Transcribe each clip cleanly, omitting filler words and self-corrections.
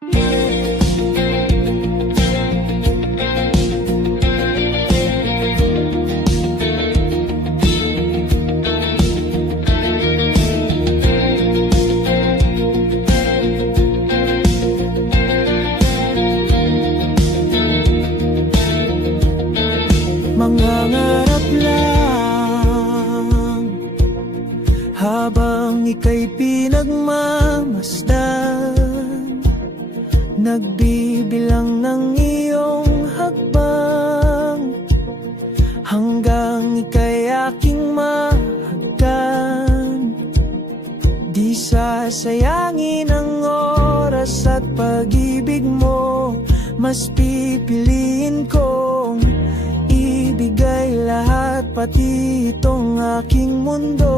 Mangangarap lang habang ika'y pinagmamasdan, nagbibilang ng iyong hakbang, hanggang ika'y aking mahagkan. Di sasayangin ang oras at pag-ibig mo, mas pipiliin kong ibigay lahat, pati itong aking mundo.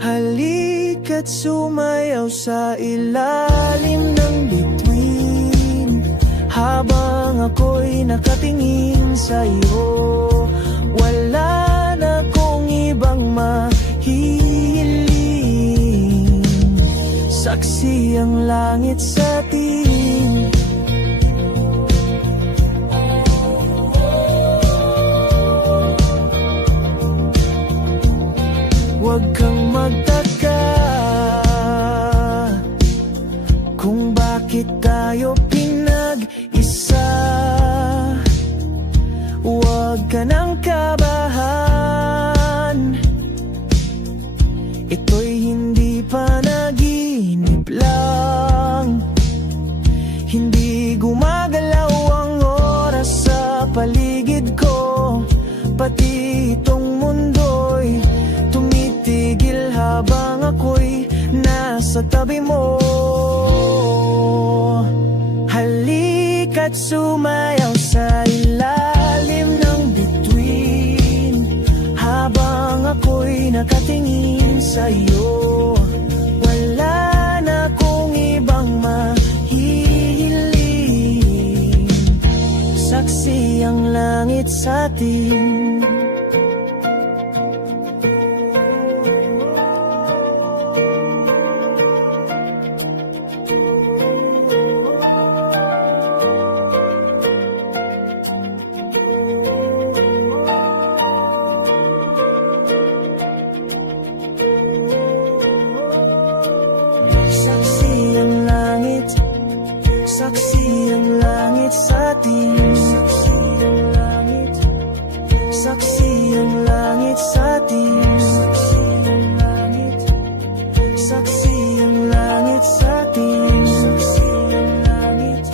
Halika't sumayaw sa ilalim ng bituin, habang ako'y nakatingin sa'yo. Wala na kong ibang mahihiling, saksi ang langit sa atin. Huwag kang magtaka kung bakit tayo pinag-isa. Huwag ka nang kabahan, ito'y hindi panaginip lang. Hindi gumagalaw ang oras sa paligid ko, pati itong mundo'y tumitigil habang ako'y nasa tabi mo. Halika't sumayaw sa ilalim ng bituin, habang ako'y nakatingin sa'yo. Wala na akong ibang mahihiling, saksi ang langit sa atin. Saksi ang langit, saksi ang langit sa atin. Saksi ang langit, saksi ang langit sa atin. Saksi ang langit, saksi ang langit sa atin. Saksi ang langit.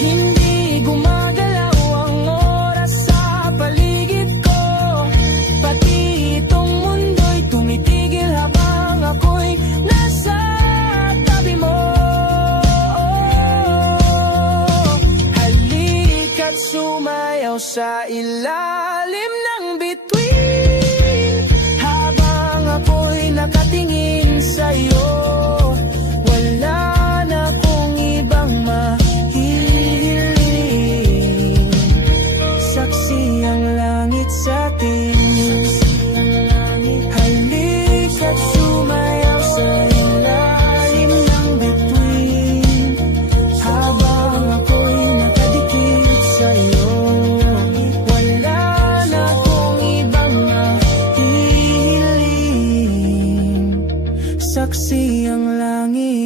Hindi gumagalaw ang oras sa paligid ko, pati itong mundo'y tumitigil habang ako'y nasa tabi mo. Halika't sumayaw sa ilalim ng bituin, habang ako'y nakatingin sa'yo. Wala na akong ibang mahihiling, saksi ang langit sa atin. Halika't sumayaw sa ilalim ng bituin, habang ako'y nakadikit sa'yo. Wala na akong ibang mahihiling, saksi ang langit.